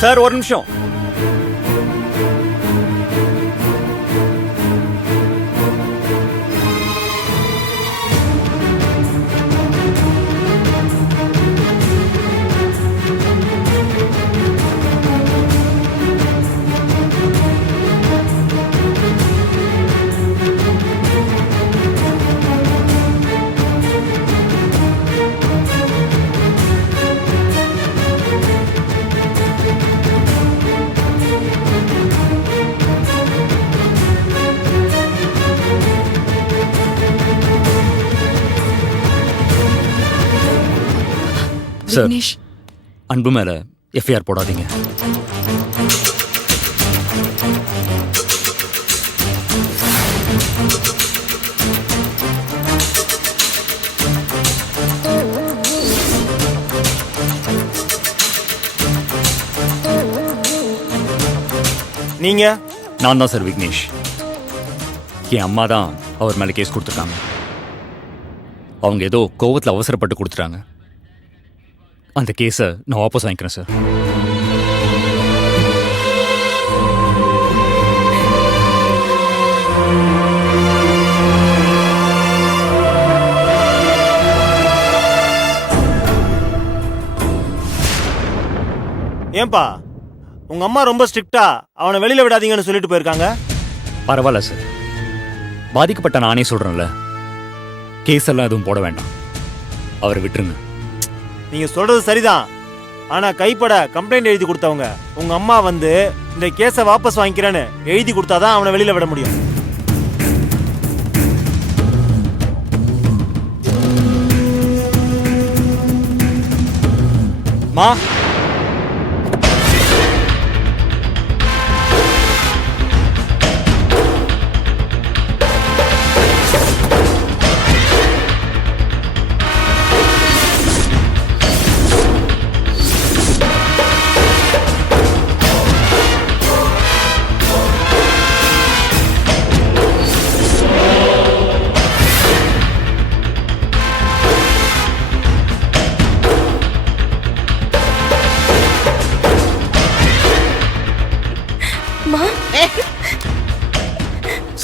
Sir ஒரு நிமிஷம். Sir, அன்பு மேல எஃப்ஐஆர் போடாதீங்க. நீங்க? நான் தான் சார் விக்னேஷ். என் அம்மா தான் அவர் மேல கேஸ் கொடுத்துருக்காங்க. அவங்க ஏதோ கோவத்தில் அவசரப்பட்டு கொடுத்துட்டாங்க. அந்த கேஸை நான் வாபஸ் வாங்கிக்கிறேன் சார். ஏன்பா உங்க அம்மா ரொம்ப ஸ்ட்ரிக்டா அவனை வெளியில விடாதீங்கன்னு சொல்லிட்டு போயிருக்காங்க? பரவாயில்ல சார், பாதிக்கப்பட்ட நானே சொல்றேன்ல, கேஸ் எல்லாம் எதுவும் போட வேண்டாம், அவரை விட்டுருங்க. நீங்க சொல்றது சரிதான். ஆனா கைப்பட கம்ப்ளைண்ட் எழுதி கொடுத்தவங்க உங்க அம்மா வந்து இந்த கேஸை வாபஸ் வாங்கிக்கிறேன்னு எழுதி கொடுத்தாதான் அவனை வெளியில விட முடியும். மா,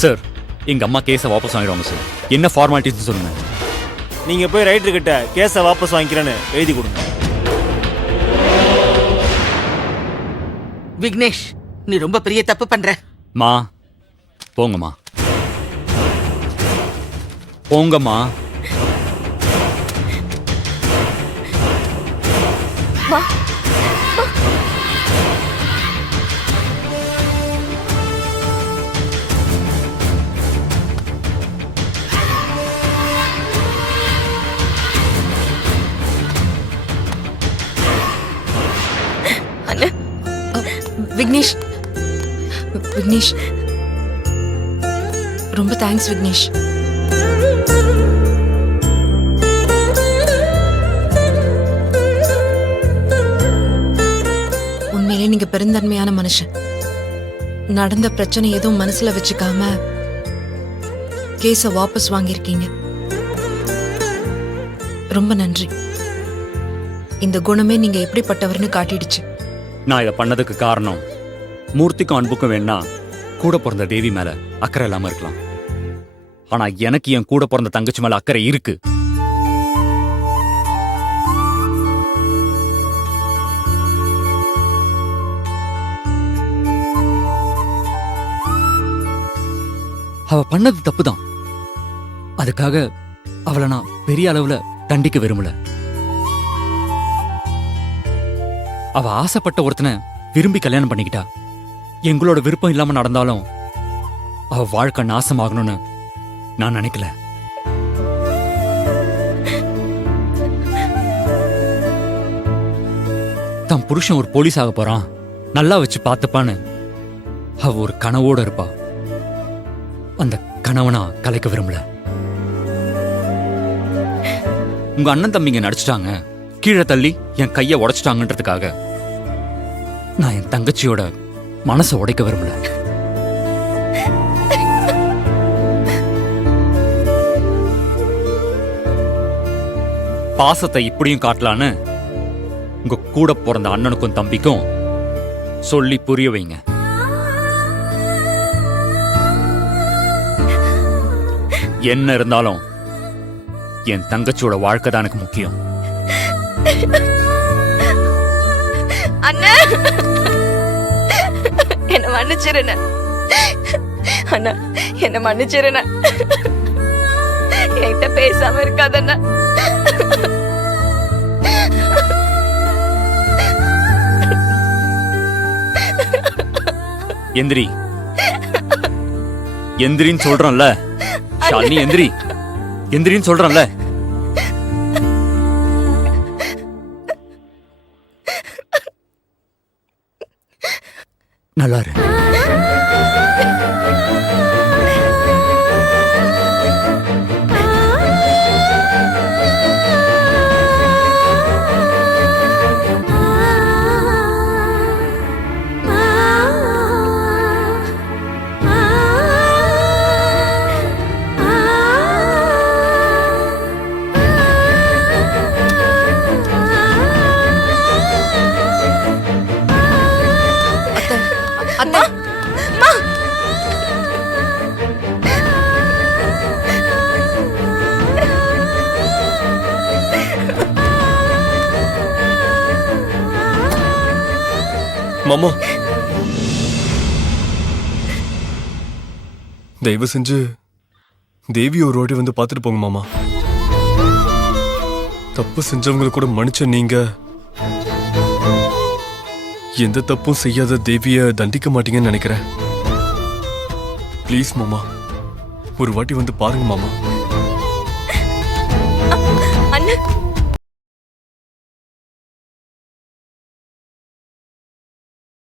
சார், எங்க அம்மா கேஸை வாபஸ் வாங்கிடுவாங்க சார். என்ன ஃபார்மாலிட்டிஸ் சொல்லுங்க. நீங்க போய் ரைட்டர் கிட்ட கேஸை வாபஸ் வாங்கிக்கிறேன்னு எழுதி கொடுங்க. விக்னேஷ், நீ ரொம்ப பெரிய தப்பு பண்ற. மா போங்கம்மா, போங்கம்மா. விக்னேஷ், விக்னேஷ் ரொம்ப தேங்க்ஸ் விக்னேஷ். உண்மையிலே நீங்க பெருந்தன்மையான மனுஷன். நடந்த பிரச்சனை எதுவும் மனசுல வச்சுக்காம கேஸ வாபஸ் வாங்கியிருக்கீங்க. ரொம்ப நன்றி. இந்த குணமே நீங்க எப்படிப்பட்டவர்னு காட்டிடுச்சு. நான் இதை பண்ணதுக்கு காரணம் மூர்த்திக்கும் அன்புக்கும் வேணா கூட பிறந்த தேவி மேல அக்கறை இல்லாம இருக்கலாம். ஆனா எனக்கு என் கூட பிறந்த தங்கச்சி மேல அக்கறை இருக்கு. அவ பண்ணது தப்புதான். அதுக்காக அவளை நான் பெரிய அளவுல தண்டிக்க விரும்பல. அவ ஆசைப்பட்ட ஒருத்தனை விரும்பி கல்யாணம் பண்ணிக்கிட்டா. எங்களோட விருப்பம் இல்லாம நடந்தாலும் அவ வாழ்க்கை நாசமாகணும்னு நான் நினைக்கல. தன் புருஷன் ஒரு போலீஸ் ஆக போறான், நல்லா வச்சு பார்த்துப்பான்னு அவ ஒரு கனவோட இருப்பா. அந்த கனவனா கலைக்க விரும்பல. உங்க அண்ணன் தம்பிங்க நடிச்சிட்டாங்க, கீழே தள்ளி என் கையை உடைச்சிட்டாங்கன்றதுக்காக நான் என் தங்கச்சியோட மனசை உடைக்க விரும்பல. பாசத்தை இப்படியும் காட்டலான்னு உங்க கூட பிறந்த அண்ணனுக்கும் தம்பிக்கும் சொல்லி புரிய வைங்க. என்ன இருந்தாலும் என் தங்கச்சியோட வாழ்க்கை தான் எனக்கு முக்கியம். அண்ணா என்ன மன்னிச்சிருண்ண. அண்ணா என்ன மன்னிச்சிருண்ண. என்கிட்ட பேசாம இருக்காதண்ணா. எந்திரி எந்திரின்னு சொல்றேன்ல ஷாலினி, எந்திரி எந்திரின்னு சொல்றேன்ல. நல்லா இரு. அத்தை, மாமா, தயவு செஞ்சு தேவி ஒரு வாட்டி வந்து பார்த்துட்டு போங்க மாமா. தப்பு செஞ்சவங்களை கூட மன்னிச்ச நீங்க எந்த தப்பும் செய்யாத தேவிய தண்டிக்க மாட்டீங்கன்னு நினைக்கிறேன். ப்ளீஸ் மாமா, ஒரு வாட்டி வந்து பாருங்க மாமா. அண்ணா